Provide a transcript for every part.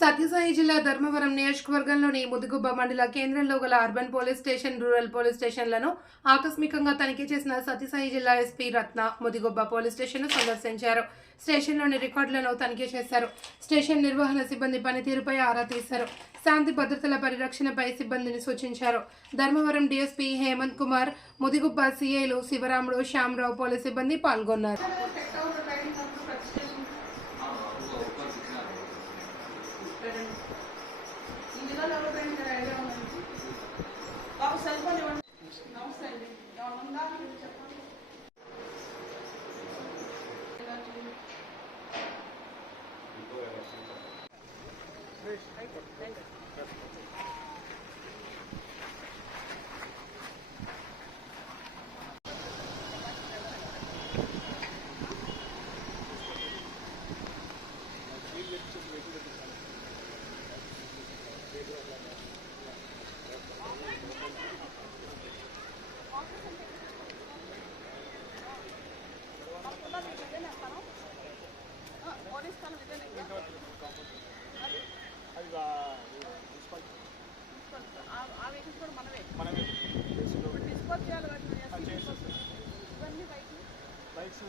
సత్యసాయి జిల్లా ధర్మవరం నియోజకవర్గంలోని ముదిగుబ్బ మండల కేంద్రంలో గల urban police station rural police స్టేషన్లను ఆకస్మికంగా తనిఖీ చేసిన సత్యసాయి జిల్లా ఎస్పీ రత్న ముదిగుబ్బ పోలీస్ స్టేషన్ను సందర్శించారు. స్టేషన్లోని రికార్డులను తనిఖీ చేశారు. స్టేషన్ నిర్వహణ సిబ్బంది పనితీరుపై ఆరా తీశారు. శాంతి భద్రతల పరిరక్షణపై సిబ్బందిని సూచించారు. ధర్మవరం డీఎస్పీ హేమంత్ కుమార్ ముదిగుబ్బ సీఐలు శివరాముడు శ్యామరావు పోలీస్ సిబ్బంది పాల్గొన్నారు. పోలీస్ స్థానం ఇదేనా ఇంకా? అది? బైక్లు? బైక్స్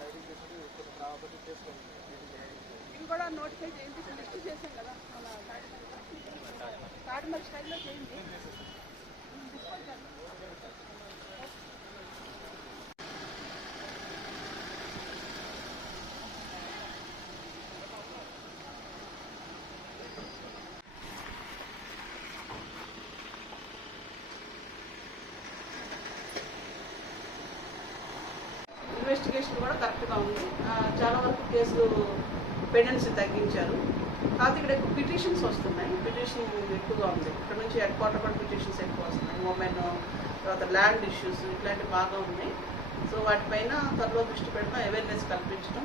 రైడింగ్ చేసి రాబట్టి చేసుకోండి. ఇవి కూడా నోటిఫై చేయండి. లిస్ట్ చేసాం కదా అలా కాడిమల్ స్టైల్లో చేయండి డిస్పోజ్ చేయాలి ఇన్వెస్టిగేషన్ కూడా కరెక్ట్గా ఉంది ఆ, చాలా వరకు కేసులు పెండెన్సీ తగ్గించారు. కాకపోతే ఇక్కడ ఎక్కువ పిటిషన్స్ వస్తున్నాయి. పిటిషన్ ఎక్కువగా ఉంది. ఇక్కడ నుంచి హెడ్ క్వార్టర్ కూడా పిటిషన్స్ ఎక్కువ వస్తున్నాయి. ఉమెన్ తర్వాత ల్యాండ్ ఇష్యూస్ ఇట్లాంటివి బాగా ఉన్నాయి. సో వాటిపైన త్వరలో దృష్టి పెడతాం అవేర్నెస్ కల్పించడం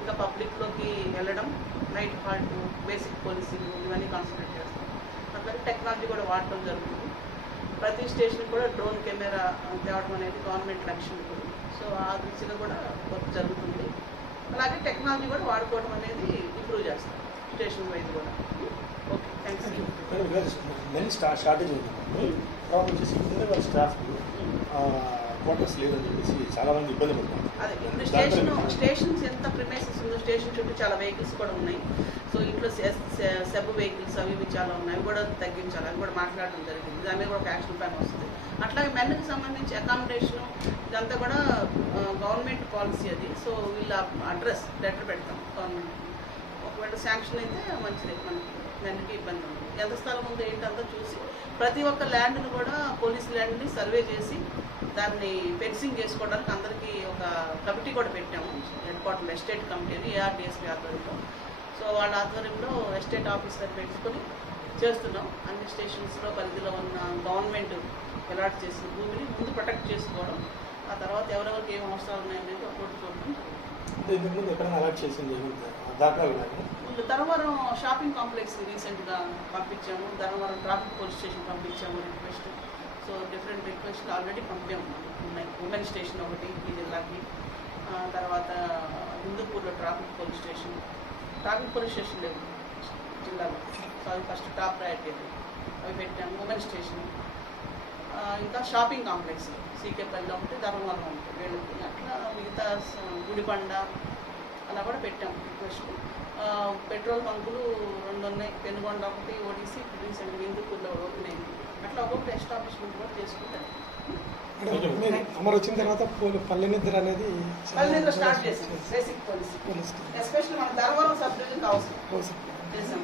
ఇంకా పబ్లిక్లోకి వెళ్ళడం నైట్ హాల్ట్ బేసిక్ పోలీసింగ్ ఇవన్నీ కాన్సన్ట్రేట్ చేస్తాం. అట్లాగే టెక్నాలజీ కూడా వాడటం జరుగుతుంది. ప్రతి స్టేషన్ కూడా డ్రోన్ కెమెరా తేవడం అనేది గవర్నమెంట్ లక్ష్యం సో ఆ దృష్టిలో కూడా వర్క్ జరుగుతుంది. అలాగే టెక్నాలజీ కూడా వాడుకోవడం అనేది ఇంప్రూవ్ చేస్తాం స్టేషన్ వైజ్ కూడా. ఓకే థ్యాంక్స్ మెయిన్ స్టా షార్టేజ్ ఉంది ప్రాబ్లం వచ్చేసి స్టాఫ్ క్వార్టర్స్ లేదని చెప్పేసి చాలా మంది ఇబ్బంది పడుతున్నారు. అదే ఇప్పుడు స్టేషన్ స్టేషన్స్ ఎంత ప్రిమైసెస్ ఉందో స్టేషన్ చుట్టూ చాలా వెహికల్స్ కూడా ఉన్నాయి. సో ఇంట్లో సెబ్ వెహికల్స్ అవి ఇవి చాలా ఉన్నాయి. అవి కూడా తగ్గించాలి అవి కూడా మాట్లాడడం జరిగింది. దాని మీద కూడా ఒక యాక్షన్ ప్లాన్ వస్తుంది. అట్లాగే మెన్కి సంబంధించి అకామిడేషన్ ఇదంతా కూడా గవర్నమెంట్ పాలసీ అది. సో వీళ్ళ అడ్రస్ లెటర్ పెడతాం గవర్నమెంట్ ఒకవేళ శాంక్షన్ అయితే మంచిది మనకి. దానికి ఇబ్బంది ఉంది. ఎంత స్థలం ఉందో ఏంటంతా చూసి ప్రతి ఒక్క ల్యాండ్ను కూడా పోలీస్ ల్యాండ్ని సర్వే చేసి దాన్ని ఫెన్సింగ్ చేసుకోవడానికి అందరికీ ఒక కమిటీ కూడా పెట్టాము. హెడ్ క్వార్టర్ ఎస్టేట్ కమిటీ అని ఏఆర్డిఎస్పీ ఆధ్వర్యంలో. సో వాళ్ళ ఆధ్వర్యంలో ఎస్టేట్ ఆఫీసర్ పెట్టుకొని చేస్తున్నాం. అన్ని స్టేషన్స్లో పరిధిలో ఉన్న గవర్నమెంట్ అలాట్ చేసిన భూమిని ముందు ప్రొటెక్ట్ చేసుకోవడం ఆ తర్వాత ఎవరెవరికి ఏం అవసరాలు ఉన్నాయనేది ఒకటి చూడడం ఇంతకుముందు ఎక్కడైనా అలాట్ చేసింది ఏమిటి? ఇప్పుడు ధర్మవరం షాపింగ్ కాంప్లెక్స్ రీసెంట్గా పంపించాము. Dharmavaram traffic police station పంపించాము request. So different request already పంపాము. ఉన్నాయి. ఉమెన్ స్టేషన్ ఒకటి ఈ జిల్లాకి తర్వాత హిందూపూర్లో traffic police station. Traffic police station లేదు జిల్లాలో. సో అది ఫస్ట్ టాప్ ప్రయారిటీ అది. అవి పెట్టాము. Women station. ఇంకా షాపింగ్ కాంప్లెక్స్. సీకేపల్లి ఒకటి ధర్మవరం ఒకటి వెళ్ళి అట్లా మిగతా గుడిబండ అలా కూడా పెట్టాం రిక్వెస్ట్ పెట్రోల్ బంకులు రెండు ఉన్నాయి. పెనుగొండ ఒకటి ఓడిసి రీసెంట్ హిందూపూర్లో ఓపెన్ అయింది అట్లా ఒక్కొక్కటి ఎస్టాబ్లిష్మెంట్ కూడా చేసుకుంటారు. అమరు వచ్చిన తర్వాత పోలీ- పల్లె నిద్ర అనేది పల్లెలో స్టార్ట్ చేసాం బేసిక్ పాలసీ పోలీస్ ఎస్పెషల్లీ మన ధర్మవరం సబ్ అవసరం చేసాం.